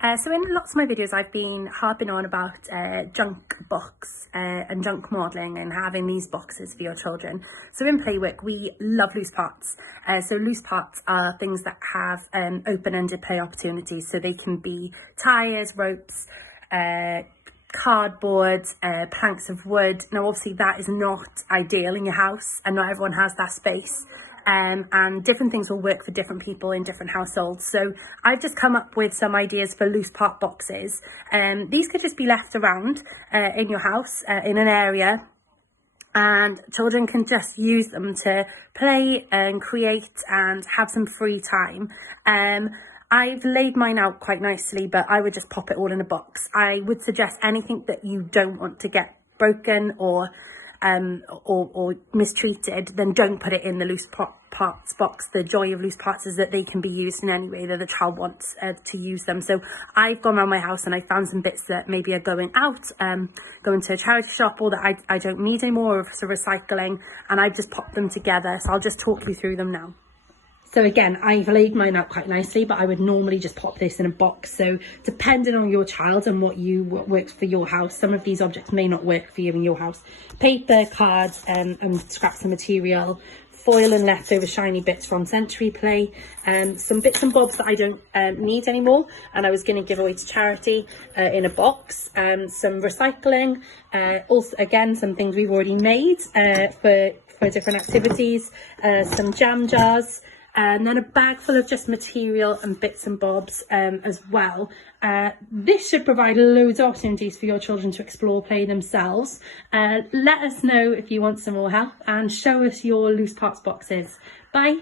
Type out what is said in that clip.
So in lots of my videos I've been harping on about junk books and junk modelling and having these boxes for your children. So in Playwork we love loose parts. So loose parts are things that have open-ended play opportunities. So they can be tyres, ropes, cardboard, planks of wood. Now obviously that is not ideal in your house and not everyone has that space. And different things will work for different people in different households. So I've just come up with some ideas for loose part boxes. These could just be left around in your house in an area, and children can just use them to play and create and have some free time. I've laid mine out quite nicely, but I would just pop it all in a box. I would suggest anything that you don't want to get broken or mistreated, then don't put it in the loose parts box. The joy of loose parts is that they can be used in any way that the child wants to use them. So I've gone around my house and I found some bits that maybe are going out, going to a charity shop, or that I don't need anymore, or for recycling, and I've just popped them together. So I'll just talk you through them now. So again, I've laid mine out quite nicely, but I would normally just pop this in a box. So depending on your child and what works for your house, some of these objects may not work for you in your house. Paper, cards, and scraps of material, foil and leftover shiny bits from Century Play, some bits and bobs that I don't need anymore and I was going to give away to charity in a box, some recycling, also again some things we've already made for different activities, some jam jars, and then a bag full of just material and bits and bobs as well. This should provide loads of opportunities for your children to explore play themselves. Let us know if you want some more help and show us your loose parts boxes. Bye.